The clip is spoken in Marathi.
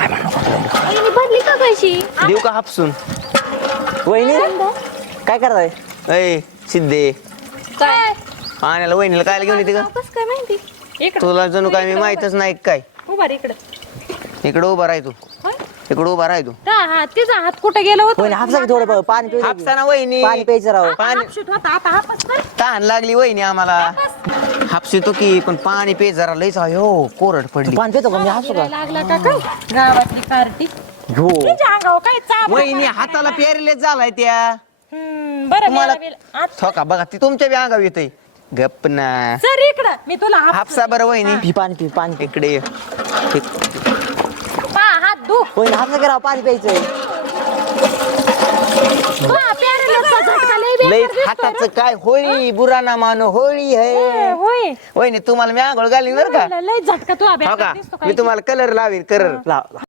आईने भरली का कशी देऊ का हापसून? वहिनी काय करताय? अय सिद्धे, काय आणायला वहिनीला काय घेऊन येते का? कस काय माहिती इकडं तुला जणू काय मी माहितच नाही काय. उभा रे इकडं इकडे उभा राह तू, होय? इकडे उभा राह तू. हा तिचा हात कुठे गेला होता वहिनी हापसा की थोडं पाणी पिऊ द्या की. हापसा ना वहिनी, पाणी प्यायचं राव. पाणी हापशीत होता आता हापस कर तहान लागली वहिनी आम्हाला. हापसितो की पण पाणी पे जरा लईच हो, कोरड पडली. पाणी पितो का मी हापसू का? लागला का काय गावातली कार्टी हो तिच्या अंगावर काय चाप वहिनी हाताला पेरलेच झालाय त्या. बरं तुम्हाला मेला बिला. आत- थोका बघा ती तुमच्या बी अंगावर येतय. गप्प ना, सर इकडं मी तुला हापसा बरं वहिनी. पी पाणी पी पाणी पी. इकडे ये. पा हात धु वहिनी हापसा की राव पाणी प्यायचंय. पा प्यारेला झटका लय बेकार लईच दिसतोय हाताचं काय होळी, बुरा ना मानो होळी रे. है. होय वहिनी तुम्हाला मी आंघोळ घालीन बरं का. लय झटका तू हो बेकार का, दिसतो मी तुम्हाला कलर लावीन कलर. लाव